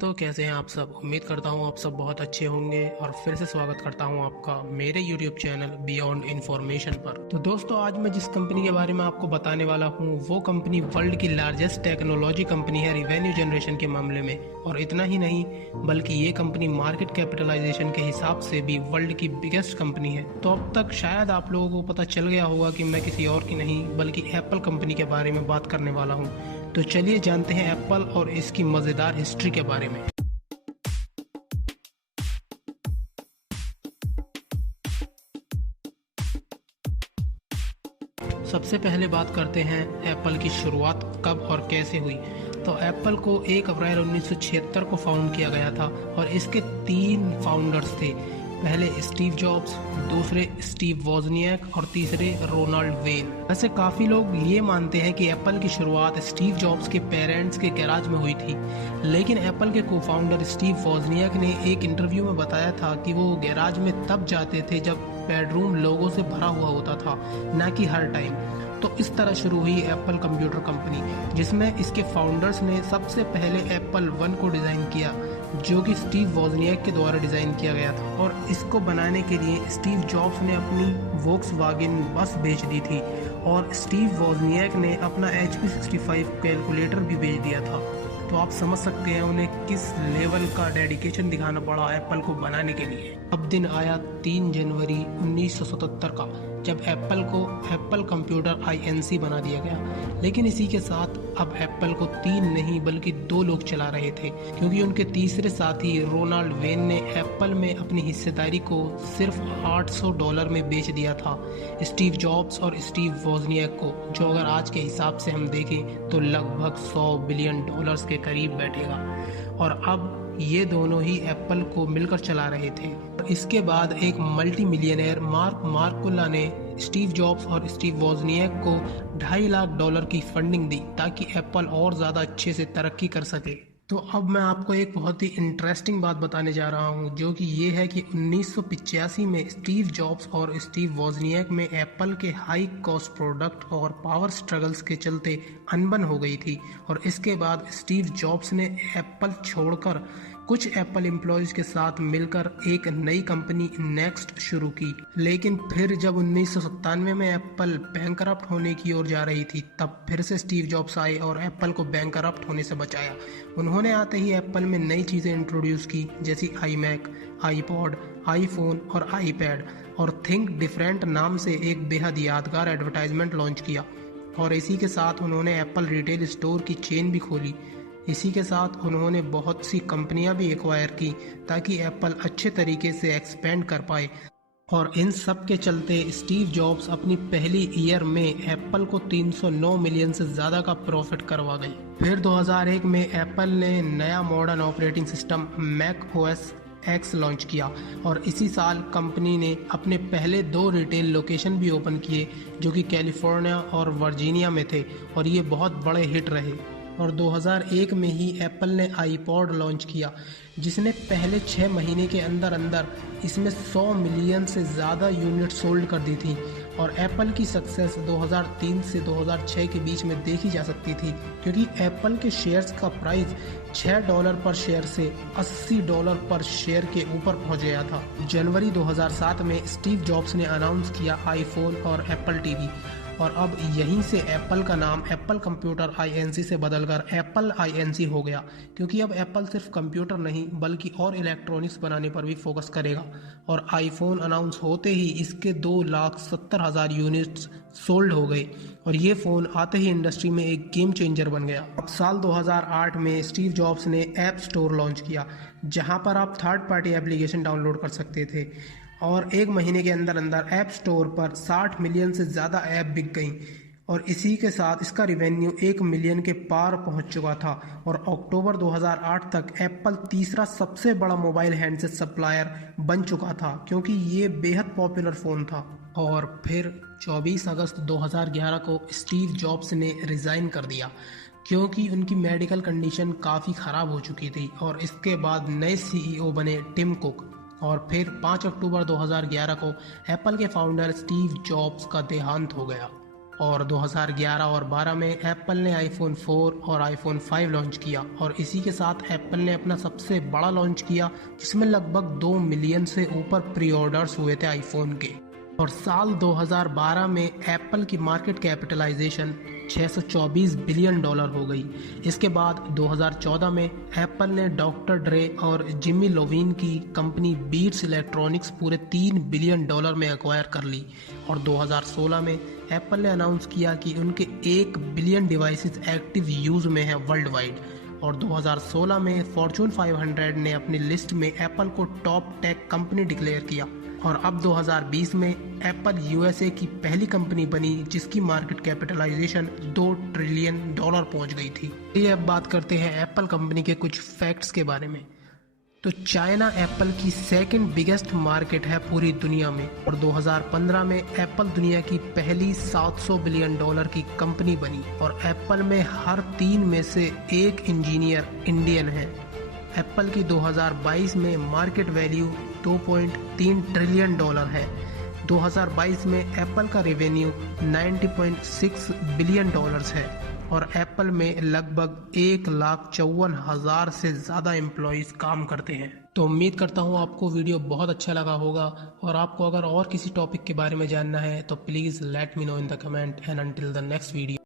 तो कैसे हैं आप सब। उम्मीद करता हूँ आप सब बहुत अच्छे होंगे और फिर से स्वागत करता हूँ आपका मेरे YouTube चैनल बियॉन्ड इन्फॉर्मेशन पर। तो दोस्तों, आज मैं जिस कंपनी के बारे में आपको बताने वाला हूँ वो कंपनी वर्ल्ड की लार्जेस्ट टेक्नोलॉजी कंपनी है रिवेन्यू जनरेशन के मामले में। और इतना ही नहीं, बल्कि ये कंपनी मार्केट कैपिटलाइजेशन के हिसाब से भी वर्ल्ड की बिगेस्ट कंपनी है। तो अब तक शायद आप लोगों को पता चल गया होगा कि मैं किसी और की नहीं बल्कि एप्पल कंपनी के बारे में बात करने वाला हूँ। तो चलिए जानते हैं एप्पल और इसकी मज़ेदार हिस्ट्री के बारे में। सबसे पहले बात करते हैं एप्पल की शुरुआत कब और कैसे हुई। तो एप्पल को 1 अप्रैल 1976 को फाउंड किया गया था और इसके 3 फाउंडर्स थे। पहले स्टीव जॉब्स, दूसरे स्टीव वोजनियाक और तीसरे रोनाल्ड वेन। वैसे काफ़ी लोग ये मानते हैं कि एप्पल की शुरुआत स्टीव जॉब्स के पेरेंट्स के गैराज में हुई थी, लेकिन एप्पल के को फाउंडर स्टीव वोजनियाक ने एक इंटरव्यू में बताया था कि वो गैराज में तब जाते थे जब बेडरूम लोगों से भरा हुआ होता था, ना कि हर टाइम। तो इस तरह शुरू हुई एप्पल कंप्यूटर कंपनी, जिसमें इसके फाउंडर्स ने सबसे पहले एप्पल 1 को डिज़ाइन किया, जो कि स्टीव वोजनियाक के द्वारा डिज़ाइन किया गया था। और इसको बनाने के लिए स्टीव जॉब्स ने अपनी वोक्सवैगन बस बेच दी थी और स्टीव वोजनियाक ने अपना HP 65 कैलकुलेटर भी बेच दिया था। तो आप समझ सकते हैं उन्हें किस लेवल का डेडिकेशन दिखाना पड़ा एप्पल को बनाने के लिए। अब दिन आया 3 जनवरी 1977 का, जब एप्पल को एप्पल कंप्यूटर INC बना दिया गया। लेकिन इसी के साथ अब एप्पल को 3 नहीं बल्कि 2 लोग चला रहे थे, क्योंकि उनके तीसरे साथी रोनाल्ड वेन ने एप्पल में अपनी हिस्सेदारी को सिर्फ $800 में बेच दिया था स्टीव जॉब्स और स्टीव वोजनियाक को, जो अगर आज के हिसाब से हम देखें तो लगभग $100 बिलियन के करीब बैठेगा। और अब ये दोनों ही एप्पल को मिलकर चला रहे थे। इसके बाद एक मल्टी मिलियनेयर मार्क मार्कुला ने स्टीव जॉब्स और स्टीव वोजनियाक को $2.5 लाख की फंडिंग दी ताकि एप्पल और ज़्यादा अच्छे से तरक्की कर सके। तो अब मैं आपको एक बहुत ही इंटरेस्टिंग बात बताने जा रहा हूँ, जो कि ये है कि 1985 में स्टीव जॉब्स और स्टीव वोजनियाक में एप्पल के हाई कॉस्ट प्रोडक्ट और पावर स्ट्रगल्स के चलते अनबन हो गई थी। और इसके बाद स्टीव जॉब्स ने एप्पल छोड़कर कुछ एप्पल एम्प्लॉयज़ के साथ मिलकर एक नई कंपनी नेक्स्ट शुरू की। लेकिन फिर जब 1997 में एप्पल बैंकरप्ट होने की ओर जा रही थी, तब फिर से स्टीव जॉब्स आए और एप्पल को बैंकरप्ट होने से बचाया। उन्होंने आते ही एप्पल में नई चीज़ें इंट्रोड्यूस की, जैसी iMac, iPod, iPhone और iPad, और थिंक डिफरेंट नाम से एक बेहद यादगार एडवर्टाइजमेंट लॉन्च किया। और इसी के साथ उन्होंने एप्पल रिटेल स्टोर की चेन भी खोली। इसी के साथ उन्होंने बहुत सी कंपनियां भी एक्वायर की ताकि एप्पल अच्छे तरीके से एक्सपेंड कर पाए। और इन सब के चलते स्टीव जॉब्स अपनी पहली ईयर में एप्पल को 309 मिलियन से ज़्यादा का प्रॉफिट करवा गई। फिर 2001 में एप्पल ने नया modern operating system Mac OS X launch किया। और इसी साल कंपनी ने अपने पहले 2 रिटेल लोकेशन भी ओपन किए, जो कि कैलिफोर्निया और वर्जीनिया में थे, और ये बहुत बड़े हिट रहे। और 2001 में ही एप्पल ने iPod लॉन्च किया, जिसने पहले 6 महीने के अंदर अंदर इसमें 100 मिलियन से ज़्यादा यूनिट सोल्ड कर दी थी। और एप्पल की सक्सेस 2003 से 2006 के बीच में देखी जा सकती थी, क्योंकि एप्पल के शेयर्स का प्राइस $6 पर शेयर से $80 पर शेयर के ऊपर पहुंच गया था। जनवरी 2007 में स्टीव जॉब्स ने अनाउंस किया iPhone और एप्पल TV, और अब यहीं से एप्पल का नाम एप्पल कंप्यूटर INC से बदलकर एप्पल INC हो गया, क्योंकि अब एप्पल सिर्फ कंप्यूटर नहीं बल्कि और इलेक्ट्रॉनिक्स बनाने पर भी फोकस करेगा। और आईफोन अनाउंस होते ही इसके 2,70,000 यूनिट्स सोल्ड हो गए, और ये फ़ोन आते ही इंडस्ट्री में एक गेम चेंजर बन गया। अब साल 2008 में स्टीव जॉब्स ने ऐप स्टोर लॉन्च किया, जहां पर आप थर्ड पार्टी एप्लीकेशन डाउनलोड कर सकते थे। और 1 महीने के अंदर अंदर ऐप स्टोर पर 60 मिलियन से ज़्यादा ऐप बिक गई, और इसी के साथ इसका रिवेन्यू 1 मिलियन के पार पहुंच चुका था। और अक्टूबर 2008 तक एप्पल तीसरा सबसे बड़ा मोबाइल हैंडसेट सप्लायर बन चुका था, क्योंकि ये बेहद पॉपुलर फ़ोन था। और फिर 24 अगस्त 2011 को स्टीव जॉब्स ने रिज़ाइन कर दिया, क्योंकि उनकी मेडिकल कंडीशन काफ़ी ख़राब हो चुकी थी। और इसके बाद नए CEO बने टिम कुक। और फिर 5 अक्टूबर 2011 को एप्पल के फाउंडर स्टीव जॉब्स का देहांत हो गया। और 2011 और 12 में एप्पल ने आईफोन 4 और आईफोन 5 लॉन्च किया और इसी के साथ एप्पल ने अपना सबसे बड़ा लॉन्च किया जिसमें लगभग 2 मिलियन से ऊपर प्री ऑर्डर्स हुए थे आईफोन के। और साल 2012 में एप्पल की मार्केट कैपिटलाइजेशन 624 बिलियन डॉलर हो गई। इसके बाद 2014 में एप्पल ने डॉक्टर ड्रे और जिमी लोविन की कंपनी बीट्स इलेक्ट्रॉनिक्स पूरे 3 बिलियन डॉलर में एक्वायर कर ली। और 2016 में एप्पल ने अनाउंस किया कि उनके 1 बिलियन डिवाइसेस एक्टिव यूज में हैं वर्ल्ड वाइड। और 2016 में फॉर्च्यून 500 ने अपनी लिस्ट में एप्पल को टॉप टेक कंपनी डिक्लेयर किया। और अब 2020 में एप्पल यूएसए की पहली कंपनी बनी जिसकी मार्केट कैपिटलाइजेशन 2 ट्रिलियन डॉलर पहुंच गई थी। ये अब बात करते हैं एप्पल कंपनी के कुछ फैक्ट्स के बारे में। तो चाइना एप्पल की सेकंड बिगेस्ट मार्केट है पूरी दुनिया में और 2015 में एप्पल दुनिया की पहली 700 बिलियन डॉलर की कंपनी बनी और एप्पल में हर 3 में से 1 इंजीनियर इंडियन है। एप्पल की 2022 में मार्केट वैल्यू 2.3 ट्रिलियन डॉलर है। 2022 में एप्पल का रेवेन्यू 90.6 बिलियन डॉलर्स है और एप्पल में लगभग 1,54,000 से ज़्यादा एम्प्लॉयज़ काम करते हैं। तो उम्मीद करता हूँ आपको वीडियो बहुत अच्छा लगा होगा और आपको अगर और किसी टॉपिक के बारे में जानना है तो please let me know in the comment and until the next video.